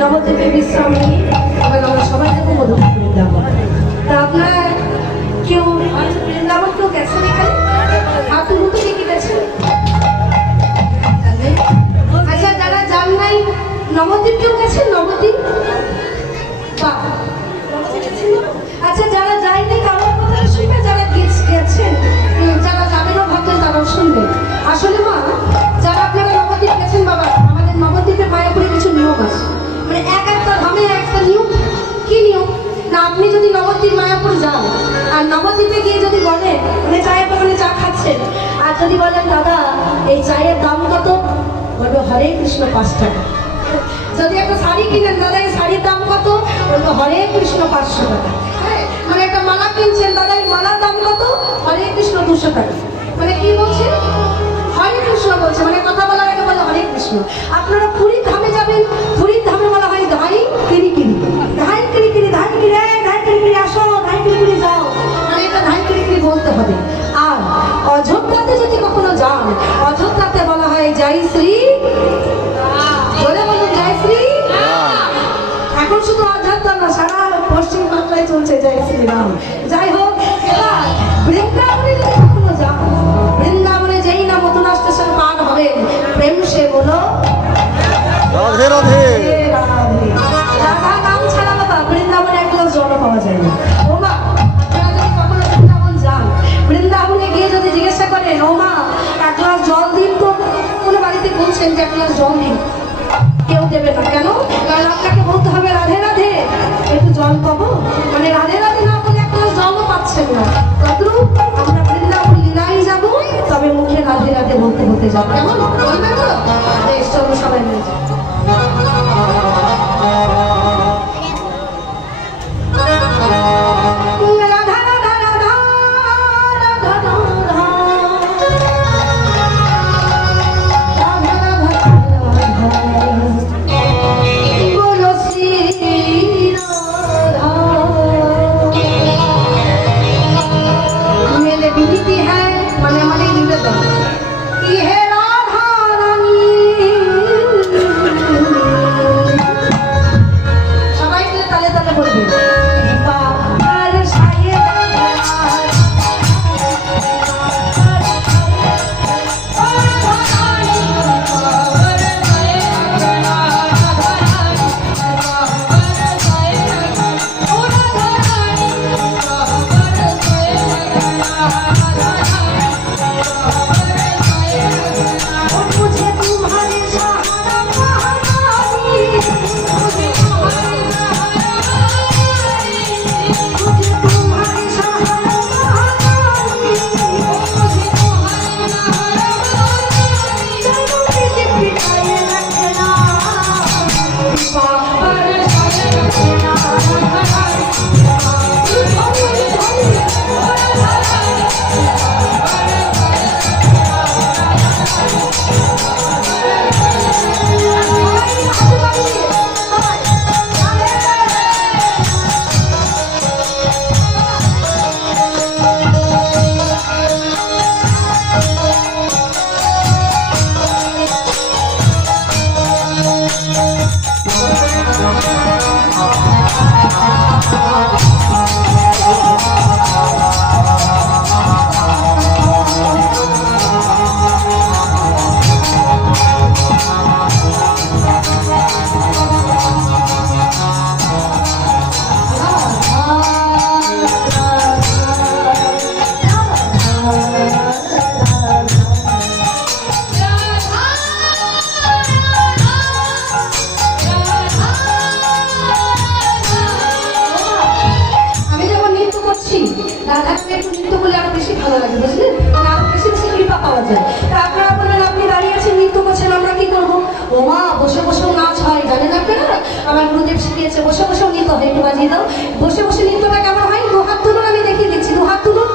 নবদ্বীপে বিশ্রাম নিয়ে আবার আমরা সবাই যাবো মধুপুর বৃন্দাবন। তা আপনার কেউ বৃন্দাবন কেউ গেছেন এখানে? আপনি মতো কে গেছেন? আচ্ছা, যারা যান নাই নবদ্বীপ কেউ গেছেন? নবদ্বীপ আচ্ছা, যারা যায়নি কারোর কথা শুনবে, যারা গেছেন যারা যাবেনও ভাবছেন তারাও শুনবে। আসলে মা, যারা আপনারা নবদ্বীপ গেছেন বাবা, আমাদের নবদ্বীপে মায়াপুরে কিছু নিয়ম আছে। মানে একটা ধামে একটা নিয়ম। কি নিয়ম না, আপনি যদি নবদ্বীপ মায়াপুর যান আর নবদ্বীপে গিয়ে যদি বলেন মানে চায়ের দোকানে চা খাচ্ছেন, আর যদি বলেন দাদা এই চায়ের দাম কত, বলবে হরে কৃষ্ণ 5 টাকা। যদি একটা শাড়ি কিনেন, দাদা এই শাড়ির দাম কত, বলবে হরে কৃষ্ণ 500 টাকা। মানে একটা মালা কিনছেন, দাদা এই মালার দাম কত, হরে কৃষ্ণ 200 টাকা। মানে কি বলছে? হরে কৃষ্ণ বলছে। মানে কথা বলার আগে বলে হরে কৃষ্ণ। আপনারা পুরীর ধামে যাবেন, পুরীর ধামে বলা হয় ধাই কিরি কিরি, ধাই কিরি কিরি, ধাই কিরি, ধাই কিরি কিরি আসো, ধাই কিরি কিরি যাও। মানে এটা ধাই কিরি কিরি বলতে হবে। আর অযোধ্যাতে যদি কখনো যান, অযোধ্যাতে বলা হয় জয় শ্রী, বলে বলুন জয় শ্রী। এখন শুধু অযোধ্যা না, সারা পশ্চিম বাংলায় চলছে জয় শ্রীরাম। যাই হোক, এবার বৃন্দাবনে যদি কখনো যান, বৃন্দাবনে যেই না মথুরা স্টেশন পার হবেন, প্রেম সে বলো রাধে রাধে। রাধা নাম ছাড়া বাবা বৃন্দাবনে এক গ্লাস জল পাওয়া যায় না। ও মা, আপনারা যদি কখনো বৃন্দাবন যান, বৃন্দাবনে গিয়ে যদি জিজ্ঞাসা করেন ও মা এক গ্লাস জল দিন তো, কোনো বাড়িতে বলছেন যে এক গ্লাস জল দিন, কেউ দেবে না। কেন? কারণ আপনাকে বলতে হবে রাধে রাধে, একটু জল পাবো। মানে রাধে রাধে না বলে এক গ্লাস জলও পাচ্ছেন না। তদ্রূপ আমরা বৃন্দাবন লীলায় যাবো, তবে মুখে রাধে রাধে বলতে বলতে যাবো। কেমন বলবেন তো? বেশ, চলো সবাই মিলে যাই। विनती है মানে আমার এই নিবেদন কি হে রাধা রানী, সবাই মিলে তালে তালে বলবে বাবার সায়ে मुझे तुम्हारे सहारा महारानी, मुझे तुम्हारे सहारा महारानी, चलो मुझे पिटाए रखना, बाबर साये रखना, আমি যখন নৃত্য করছি রাধাকে একটু নৃত্য করলে আরো বেশি ভালো লাগে, বুঝলেন? মানে আরো বেশি বেশি কৃপা পাওয়া যায়। তা আপনারা বলেন আপনি দাঁড়িয়ে আছেন নৃত্য করছেন, আমরা কি করবো? ও মা, বসে বসেও নাচ হয়, জানেন আপনারা? আমার গুরুদেব শিখিয়েছে বসে বসেও নৃত্য হয়, একটু বাজিয়ে দাও। বসে বসে নৃত্যটা কেমন হয়? দু হাত তুলুন, আমি দেখিয়ে দিচ্ছি, দু হাত তুলুন।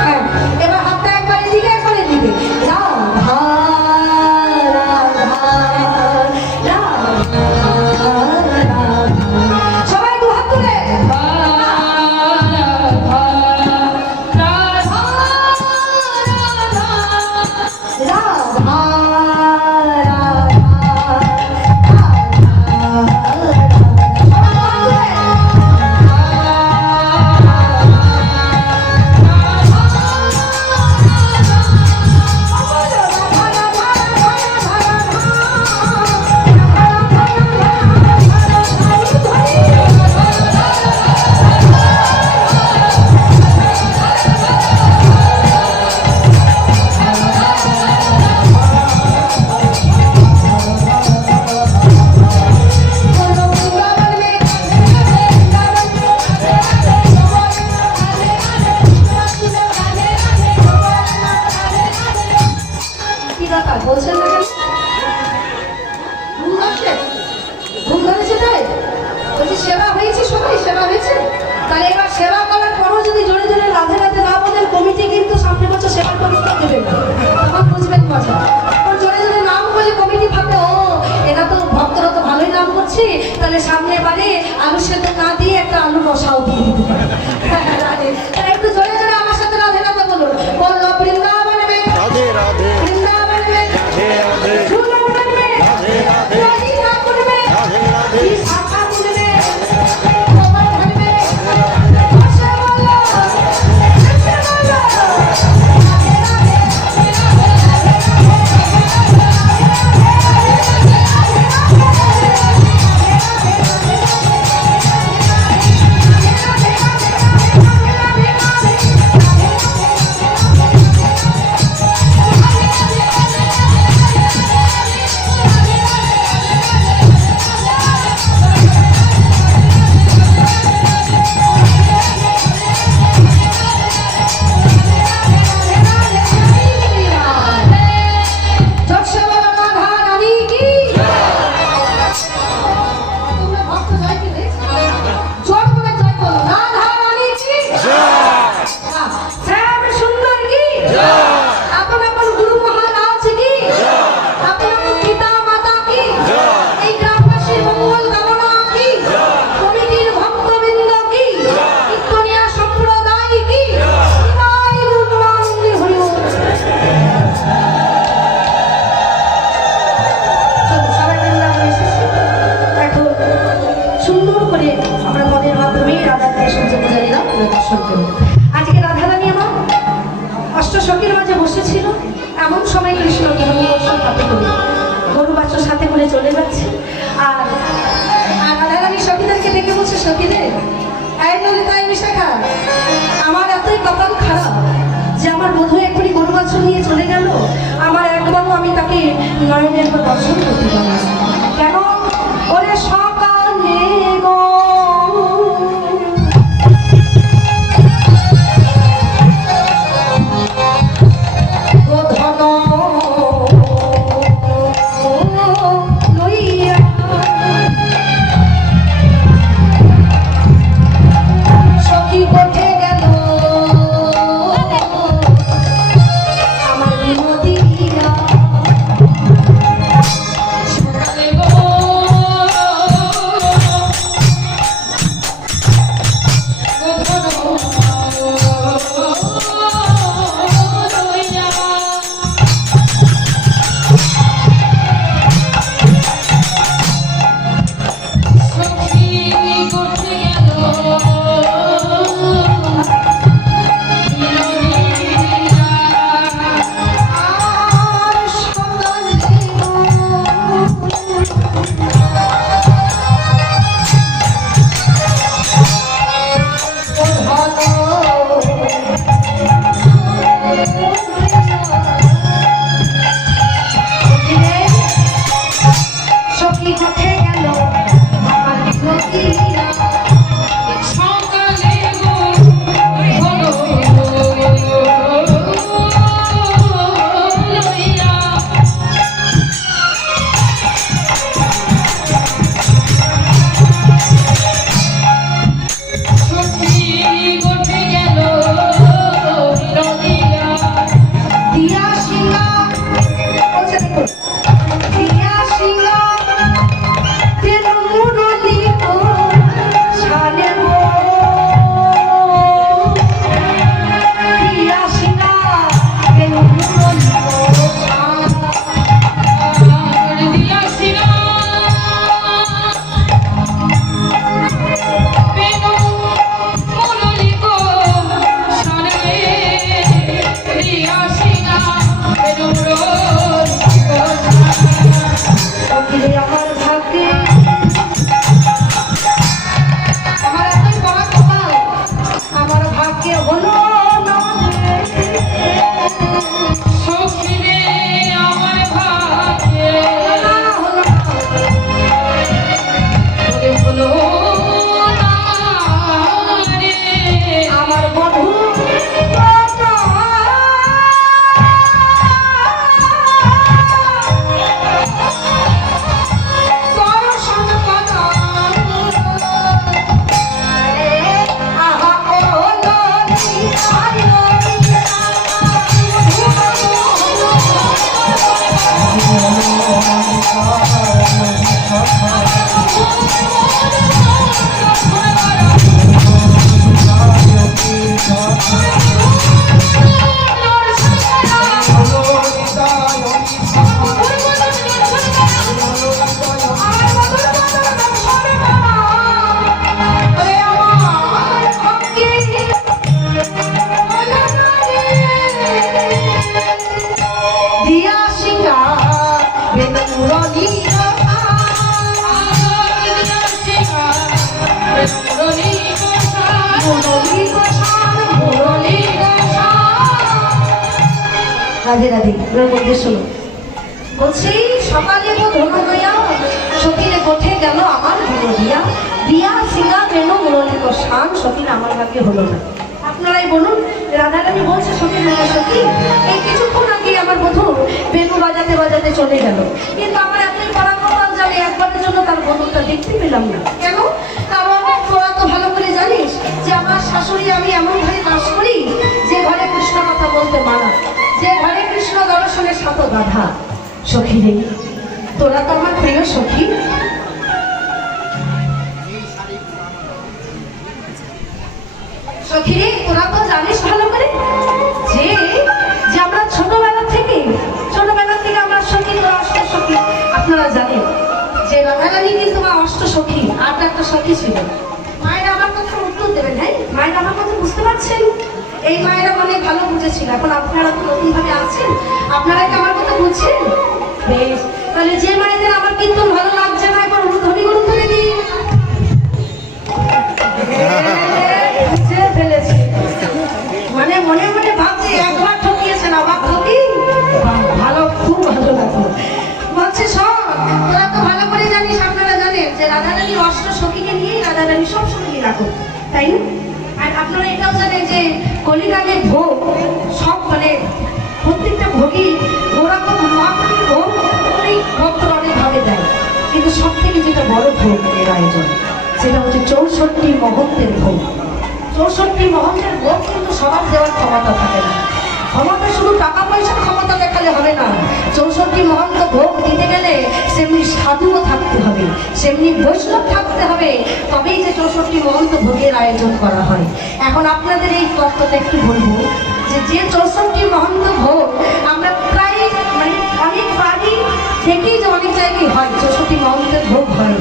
হ্যাঁ, এবার হাতটা একবার এদিকে একবার এদিকে। রাধা রাধা রাধা, সবাই দু হাত তুলে কি ব্যাপার বলছেন না কেন? ভুল ধরছে? ভুল ধরেছে তাই? বলছি সেবা হয়েছে, সবাই সেবা হয়েছে। তাহলে এবার সেবা করার পরও যদি জোরে জোরে রাধে রাধে না বলেন, কমিটি কিন্তু সামনে বছর সেবার প্রস্তাব দেবেন, তখন বুঝবেন মজা। ওর জোরে জোরে নাম বলে কমিটি ভাবে ও এরা তো ভক্তরা তো ভালোই নাম করছে, তাহলে সামনে বারে আলু সেদ্ধ না দিয়ে একটা আলু রসাও দিয়ে দিতে পারে। তাহলে একটু জোরে জোরে আমার সাথে রাধে রাধে বলুন, বললো বৃন্দাবন মে রাধে রাধে বৃন্দাবন মে রাধে রাধে ঝুলন মে রাধে রাধে রাধি ঠাকুর মে রাধে রাধে শাখা ফুল মে গোবর্ধন মে বসে বলো বসে বলো রাধে রাধে সখীর মাঝে বসেছিল, এমন সময় কৃষ্ণ গৃহনিবাসন হাতে করে গরু বাছুর সাথে করে চলে যাচ্ছে। আর রাধারানী সখীদেরকে দেখে বলছে, সখীদের এই ললিতা এই বিশাখা, আমার এতই কপাল খারাপ যে আমার বধূ এক্ষুনি গরু বাছুর নিয়ে চলে গেল, আমার একবারও আমি তাকে নয়নের বা দর্শন করতে পারলাম না। কেন? ওরে সকালে গো রাধে রাধে। ওর মধ্যে শোনো, বলছি সকালে গো ধনয়া সতীরে কোঠে গেল আমার বিনোদিয়া দিয়া সিঙ্গা কেন মুরলি শান সতীর আমার ভাগ্যে হলো না। আপনারাই বলুন, রাধারানী বলছে সতীর না সতী এই কিছুক্ষণ আগে আমার বধূ বেনু বাজাতে বাজাতে চলে গেল, কিন্তু আমার এতই পরাক্রম জানে একবারের জন্য তার বধূটা দেখতে পেলাম না। কেন? কারণ তোরা তো ভালো করে জানিস যে আমার শাশুড়ি আমি এমন ভাবে বাস করি যে ঘরে কৃষ্ণ কথা বলতে মানা, যে ঘরে কৃষ্ণ দর্শনের সাত বাধা। সখী রে, তোরা তো আমার প্রিয় সখী, সখী রে, তোরা তো জানিস ভালো করে যে যে আমরা ছোটবেলা থেকে আমরা সখী, তোরা অষ্ট সখী। আপনারা জানেন যে রাধারানী কিন্তু আমার অষ্ট সখী, আর একটা সখী ছিল। মায়েরা আমার কথা উত্তর দেবেন, হ্যাঁ মায়েরা আমার কথা বুঝতে পারছেন? এই মায়েরা অনেক ভালো বুঝেছিল, এখন আপনারা তো নতুনভাবে আছেন, আপনারা কি আমার কথা বুঝছেন? বেশ, তাহলে যে মায়েদের আমার কিন্তু ভালো লাগছে না, একবার উলুধ্বনি করুন ধরে দিই। বুঝে ফেলেছি, মানে মনে মনে ভাবছি একবার ঠকিয়েছেন, আবার ঠকি। ভালো, খুব ভালো লাগলো। বলছে শোন, তোরা তো ভালো করে জানিস, আপনারা জানেন যে রাধারানী অষ্ট সখীকে নিয়েই রাধারানী সব সময় লীলা করত, তাই না? আর আপনারা এটাও জানেন যে কলিকালের ভোগ সব মানে প্রত্যেকটা ভোগই ওরা তো মহাপ্রভুর ভোগ অনেক ভক্তরা অনেকভাবে দেয়, কিন্তু সব থেকে যেটা বড় ভোগ এর আয়োজন সেটা হচ্ছে 64 মহন্তের ভোগ। 64 মহন্তের ভোগ কিন্তু সবার দেওয়ার ক্ষমতা থাকে না। ক্ষমতা শুধু টাকা পয়সার ক্ষমতা দেখালে হবে না, 64 মহন্ত ভোগ দিতে গেলে সেমনি সাধুও থাকতে হবে, সেমনি বৈষ্ণব থাকতে হবে, তবেই যে 64 মহন্ত ভোগের আয়োজন করা হয়। এখন আপনাদের এই তত্ত্বটা একটু বলবো যে 64 মহন্ত ভোগ আমরা প্রায় মানে অনেক বাড়ি দেখি যে অনেক জায়গায় হয় 64 মহন্তের ভোগ হয়।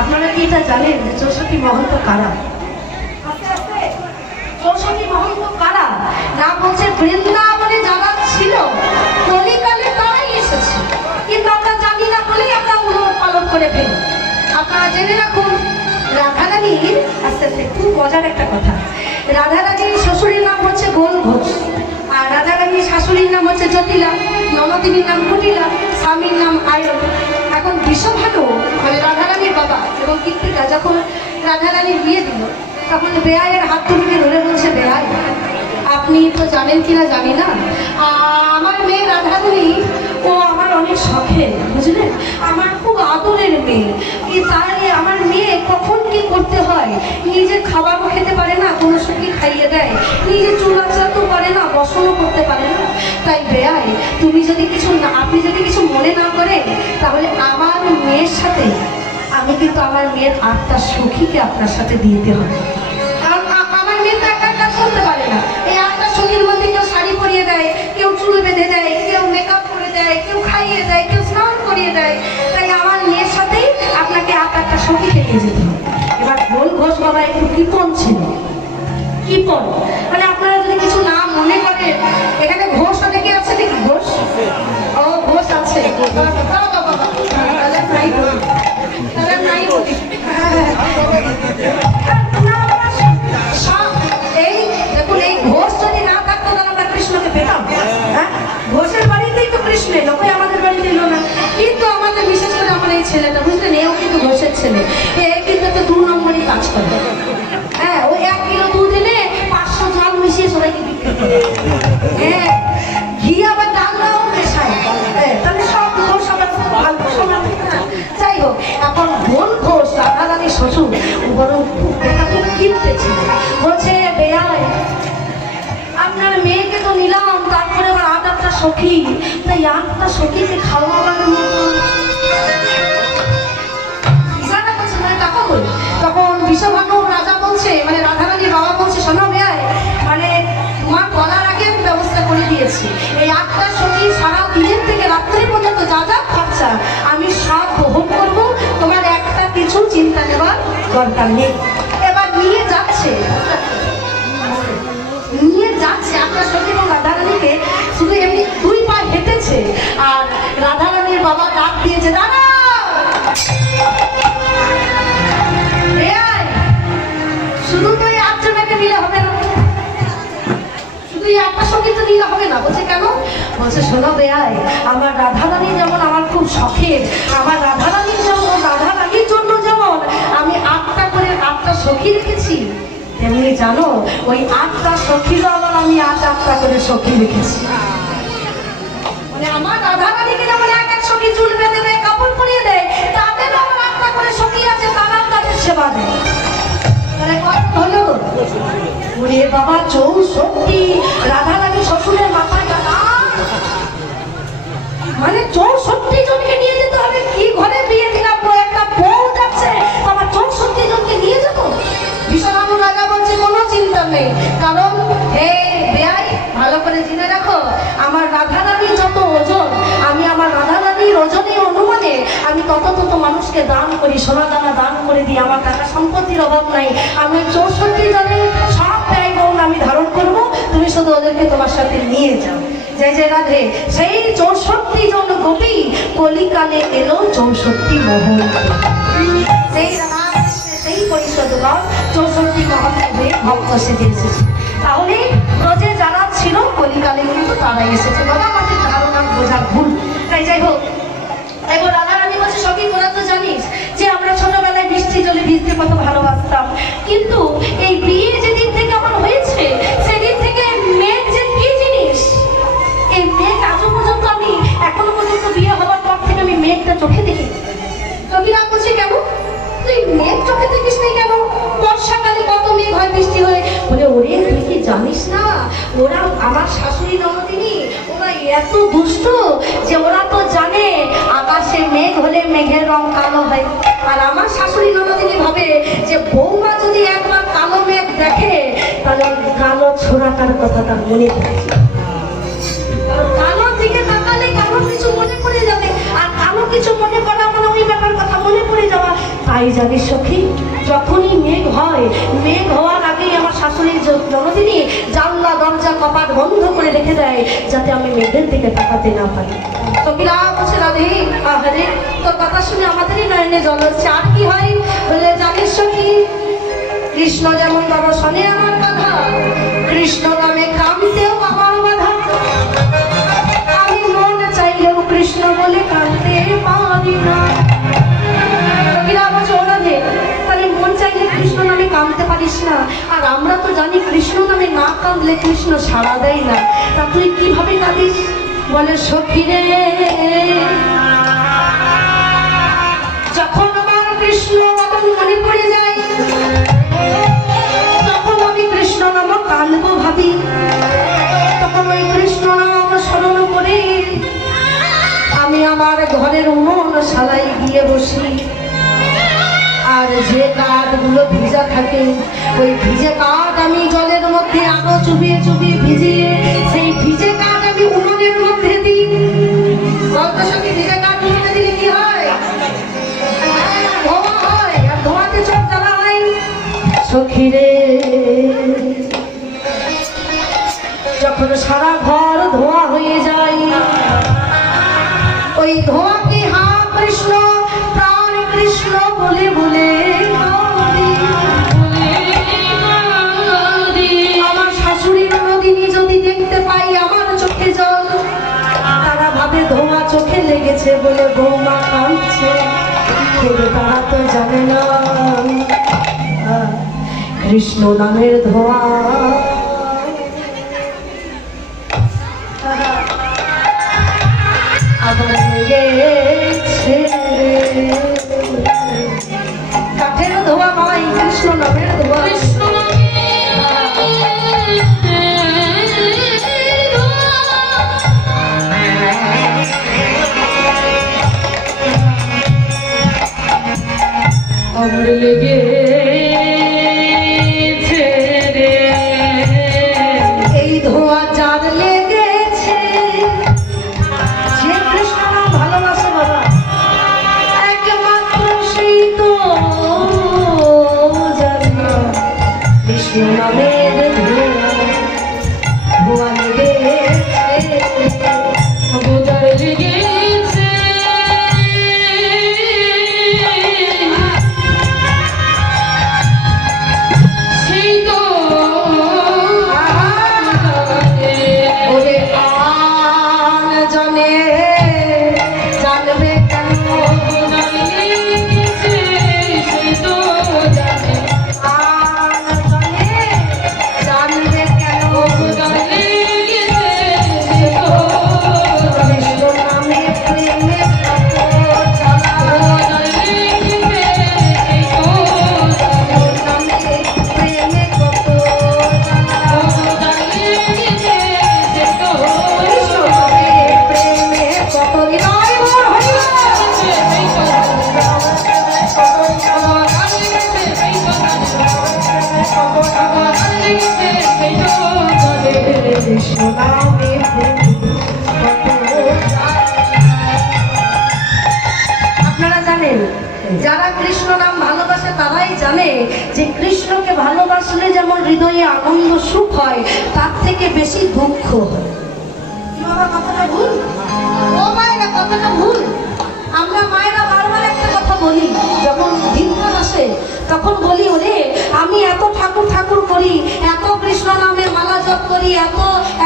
আপনারা কি এটা জানেন যে 64 মহন্ত কারা? 64 মহন্ত কারা? না বলছে বৃন্দাবনে যারা ছিল কলিকালে তারাই এসেছে, কিন্তু আমরা জানি না বলেই আমরা উলট পালন করে ফেলি। আপনারা জেনে রাখুন, রাধারানীর আস্তে আস্তে খুব মজার একটা কথা, রাধারানীর শ্বশুরের নাম হচ্ছে গোল ঘোষ, আর রাধারানীর শাশুড়ির নাম হচ্ছে জটিলা, ননদিনীর নাম কুটিলা, স্বামীর নাম আয়ন। এখন বিশ্বভানু মানে রাধারানীর বাবা এবং কীর্তিকা যখন রাধারানীর বিয়ে দিল, তখন বেয়াইয়ের হাত তুলে ধরে বলছে, বেয়াই আপনি তো জানেন কিনা জানি না, আমার মেয়ে রাধারানী ও আমার অনেক শখের, বুঝলেন, আমার খুব আদরের মেয়ে, কি তাই আমার মেয়ে কখন কি করতে হয়, নিজে খাবারও খেতে পারে না, কোনো সঙ্গে খাইয়ে দেয়, নিজে চুলাচা তো পারে না, বসনও করতে পারে না। তাই বেয়াই তুমি যদি কিছু না, আপনি যদি কিছু মনে না করেন, তাহলে আমার মেয়ের সাথে আমি কিন্তু আমার মেয়ের 8টা সখীকে আপনার সাথে দিতে হবে। কারণ আমার মেয়ে তো একটা কাজ করতে পারে না, এই 8টা সখীর মধ্যে কেউ শাড়ি পরিয়ে দেয়, কেউ চুল বেঁধে দেয়, কেউ মেকআপ করে দেয়, কেউ খাইয়ে দেয়, কেউ স্নান করিয়ে দেয়, তাই আমার মেয়ের সাথেই আপনাকে 8টা সখীকে নিয়ে যেতে হবে। এবার গোল ঘোষ বাবা একটু কৃপণ ছিল, কৃপণ মানে আপনারা যদি কিছু না মনে করেন, এখানে ঘোষ অনেকে আছে নাকি? ঘোষ, ও ঘোষ আছে, তাহলে নাই বলি, তাহলে নাই বলি। এই দেখুন, এই ঘোষ যদি না থাকতো তাহলে আমরা কৃষ্ণকে পেতাম। হ্যাঁ, ঘোষের বাড়িতেই তো কৃষ্ণ এলো, কই আমাদের বাড়িতে এলো না। কিন্তু আমাদের বিশেষ করে আমার এই ছেলেটা, বুঝলেন, এও কিন্তু ঘোষের ছেলে, এ কিন্তু একটা 2 নম্বরই কাজ করে। হ্যাঁ, ওই 1 কিলো দুধ এনে 500 জল মিশিয়ে সবাইকে বিক্রি করে। হ্যাঁ, ঘি আবার ডালটাও মেশায়, তাহলে সব ঘোষ আবার খুব ভালো সমান। যাই হোক, এখন গোল ঘোষ রাধারানীর শ্বশুর বরং খুব দেখা খুব কিনতে ছিল, বলছে বেয়াই আপনার মেয়েকে তো নিলাম, তারপরে আবার 8টা সখী, তাই 8টা সখীকে খাওয়াবার মতো ইশারা করছে, মানে টাকা কই। তখন বিশ্বভানু রাজা বলছে, মানে রাধারানীর বাবা বলছে, শোনো বেয়াই, মানে তোমার গলার আগে আমি ব্যবস্থা করে দিয়েছি, এই 8টা সখী সারা দিনের থেকে রাত্রি পর্যন্ত যা যা খরচা আমি সব বহন করবো, তোমার একটা কিছু চিন্তা নেওয়ার দরকার নেই। এবার নিয়ে যাচ্ছে, নিয়ে যাচ্ছে আপনার সঙ্গে, এবং রাধারানীকে শুধু এমনি 2 পা হেঁটেছে, আর রাধারানীর বাবা ডাক দিয়েছে, দাঁড়া শুধু তো এই 8 জনকে নিলে হবে না, শুধু এই 8টা সঙ্গে তো নিলে হবে না। বলছে কেন? বলছে শোনো বেয়াই, আমার রাধারানী যেমন আমার খুব শখের, আমার রাধারানীর যেমন, রাধারানীর জন্য যেমন আমি 8টা করে 8টা সখী রেখেছি, তেমনি জানো ওই 8টা সখীরও আবার আমি 8টা করে সখী রেখেছি। মানে আমার রাধারানীকে যেমন 1 সখী চুল বেঁধে দেয়, কাপড় পরিয়ে দেয়, তাদের আবার 8টা করে সখী আছে, তারাও তাদের সেবা দেয়। মানে কত হলো ওরে বাবা, 64 রাধারানী শ্বশুরের মাথায় টাকা, মানে 64 জনকে নিয়ে যেতে হবে। কি ঘরে বিয়ে দিলাম, একটা বউ যাচ্ছে, আমার 64 জনকে নিয়ে যাবো? বিশ্বভানু রাজা বলছে কোনো চিন্তা নেই, কারণ হে বেয়াই ভালো করে জেনে রাখো, আমার রাধারানী যত ওজন, আমি আমার রাধারানীর ওজনে অনুমানে আমি তত মানুষকে দান করি, সোনা দানা দান করে দিই, আমার টাকা সম্পত্তির অভাব নাই, আমি 64 জনের সব ব্যয় বহন আমি ধারণ করবো, তুমি শুধু ওদেরকে তোমার সাথে নিয়ে যাও। জয় জয় রাধে। সেই 64 জন গোপী কলিকালে এলো 64 মহল। সেই রাধাকৃষ্ণের সেই পরিষদগণ 64 মহলে ভক্ত সেজে এসেছে। তাহলে ব্রজে যারা ছিল কলিকালে কিন্তু তারাই এসেছে। বাবা আমাদের ধারণা বোঝা ভুল। তাই যাই হোক, এবার রাধারানী বলছে সখী তোরা তো জানিস যে আমরা ছোটবেলায় বৃষ্টি জলে ভিজতে কত ভালোবাসতাম, কিন্তু এই বিয়ে যেদিন থেকে আমার হয়েছে সেদিন থেকে মেঘ যে কি জিনিস, এই মেঘ আজও পর্যন্ত আমি এখনো পর্যন্ত বিয়ে হওয়ার পর থেকে আমি মেঘটা চোখে দেখি। সখীরা বলছে কেন তুই মেঘ চোখে দেখিস নাই কেন? বর্ষাকালে কত মেঘ হয়, বৃষ্টি হয়। বলে ওরে তুই কি জানিস না, ওরা আমার শাশুড়ি ননদিনী ওরা এত দুষ্ট যে ওরা তো জানে আকাশে মেঘ হলে মেঘের রং কালো হয়। আর আমার শাশুড়ি ননদিনী ভাবে যে বৌমা যদি একবার কালো মেঘ দেখে তাহলে কালো ছোড়াটার কথা তার মনে পড়ে। কালোর দিকে তাকালে কালো কিছু মনে পড়ে যাবে, আর কালো কিছু মনে করা মানে ওই ব্যাপার কথা মনে পড়ে যাওয়া। তাই জানিস সখী, যখনই মেঘ হয়, মেঘ হওয়ার আগেই আমার শাশুড়ির ননদিনী জানলা দরজা কপাট বন্ধ করে রেখে দেয় যাতে আমি মেঘের দিকে তাকাতে না পারি। সখীরা বলছে রাধে আহারে তোর কথা শুনে আমাদেরই নয়নে জল হচ্ছে। আর কি হয় বলে জানিস সখী, কৃষ্ণ যেমন দর্শনে আমার বাধা, কৃষ্ণ নামে কামতেও আমার বাধা। আমি মন চাইলেও কৃষ্ণ বলে কাঁদতে পারি না। সখীরা বলছে ও রাধে, তাহলে মন চাইলে কৃষ্ণ নামে কাঁদতে পারিস না, আর আমরা তো জানি কৃষ্ণ নামে না কাঁদলে কৃষ্ণ সাড়া দেয় না, তা তুই কিভাবে কাঁদিস? বলে সখী রে, যখন আমার কৃষ্ণ মতন মনে পড়ে যায় তখন আমি কৃষ্ণ নাম কাঁদবো ভাবি। তখন ওই কৃষ্ণ নাম স্মরণ করে আমি আমার ঘরের উনুন শালায় গিয়ে বসি, আর যে কাঠগুলো ভিজা থাকে ওই ভিজে কাঠ আমি জলের মধ্যে আরো চুবিয়ে চুবিয়ে ভিজিয়ে সেই ভিজে কাঠ আমি উনুনের মধ্যে দিই। গল্প সখী ভিজে কাঠ উঠে দিলে কি হয়? ধোঁয়া হয়, আর ধোঁয়াতে চোখ জ্বালা হয়। সখী রে, যখন সারা ঘর ধোঁয়া হয়ে যায় ওই ধোঁয়াকে হা কৃষ্ণ প্রাণ কৃষ্ণ বলে বলে আমার শাশুড়ি ননদিনী যদি দেখতে পাই আমার চোখে জল, তারা ভাবে ধোঁয়া চোখে লেগেছে বলে বৌমা কাঁদছে, কিন্তু তারা তো জানে না কৃষ্ণ নামের ধোঁয়া আবার লেগেছে। কাঠের ধোঁয়া নয়, কৃষ্ণ নামের ধোঁয়া। আমার লেগেছে রে, এই ধোঁয়া যার লেগেছে যে কৃষ্ণ নাম ভালোবাসে বাবা, একমাত্র সেই তো জানে কৃষ্ণ নামের ধোঁয়া লেগেছে, বোঝার লেগেছে। বেশি দুঃখ হয়। কি বাবা কথাটা ভুল? ও মায়েরা কথাটা ভুল। আমরা মায়েরা বারবার একটা কথা বলি, যখন দিনক্ষণ আসে তখন বলি, ওরে আমি এত ঠাকুর ঠাকুর করি, এত কৃষ্ণ নামের মালা জপ করি, এত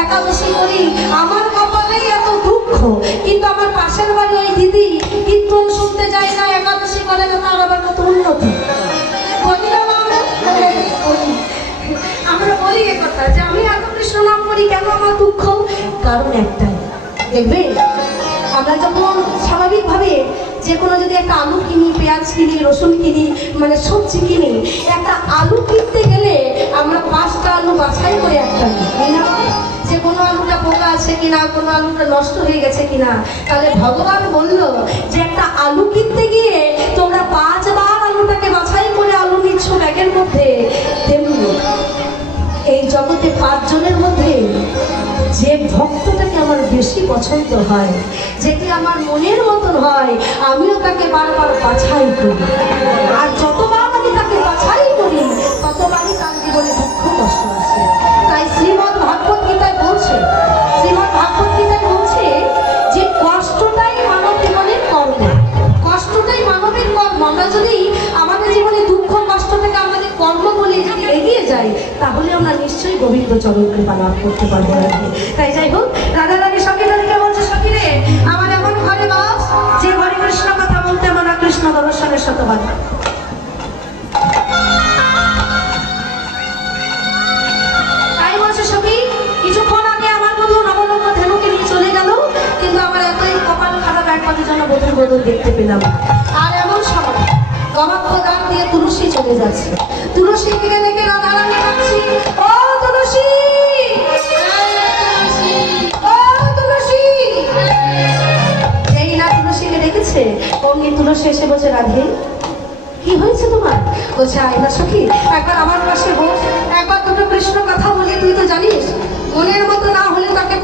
একাদশী করি, আমার কপালেই এত দুঃখ, কিন্তু আমার পাশের বাড়ি ওই দিদি কীর্তন শুনতে যায় না, একাদশী করে না, তার আবার কত উন্নতি। বলি না মা আমরা? বলি। আমরা বলি এ কথা যে আমি এত কৃষ্ণ নাম করি, কেন আমার দুঃখ? কারণ একটাই, দেখবে আমরা যখন স্বাভাবিকভাবে যে কোনো যদি একটা আলু কিনি, পেঁয়াজ কিনি, রসুন কিনি, মানে সবজি কিনি, একটা আলু কিনতে গেলে আমরা 5টা আলু বাছাই করে একটা নিই, তাই না? যে কোনো আলুটা পোকা আছে কিনা, কোনো আলুটা নষ্ট হয়ে গেছে কিনা। তাহলে ভগবান বলল যে একটা আলু কিনতে গিয়ে তোমরা 5 বার আলুটাকে বাছাই করে আলু নিচ্ছ ব্যাগের মধ্যে, তেমনি এই জগতে 5 জনের মধ্যে যে ভক্তটাকে আমার বেশি পছন্দ হয়, যেটি আমার মনের মতন হয়, আমিও তাকে বারবার বাছাই করি। আর যতবার আমি তাকে বাছাই করি ততবারই তার জীবনে দুঃখ কষ্ট আছে। তাই শ্রীমদ্ ভাগবত গীতায় বলছে, শ্রীমদ্ ভাগবত গীতায় বলছে যে কষ্টটাই মানব জীবনের কর্ম, কষ্টটাই মানবের কর্ম। আমরা যদি আমাদের জীবনে দুঃখ কষ্টটাকে আমাদের কর্ম বলে যদি এগিয়ে যাই, তাহলে আমরা নিশ্চয়ই গোবিন্দ চরণ কৃপা লাভ করতে পারবো আর কি। তাই যাই হোক, রাধা রানী সখীদেরকে বলছে, সখীরে আমার এমন ঘরে বাস যে ঘরে কৃষ্ণ কথা বলতে আমার কৃষ্ণ দর্শনের শতবার। তাই বলছে সখী, কিছুক্ষণ আগে আমার বধূ নবলম্ব ধেনুকে নিয়ে চলে গেল, কিন্তু আমার এতই কপাল খারাপ, একবারের জন্য বধূর বদল দেখতে পেলাম। আর এমন সময় গবাক্ষ গান দিয়ে তুলসী চলে যাচ্ছে। তুলসী ফিরে দেখে রাধা রানী ডাকছি, ও তুলসী, ও তুলসী। এই না তুলসীকে ডেকেছে, অমনি তুলসী এসে বলছে, রাধে কি হয়েছে তোমার? বলছে, আয় না সখী, একবার আমার পাশে বস, একবার দুটো কৃষ্ণ কথা বলি, তুই তো জানিস মনের মতো না হলে তাকে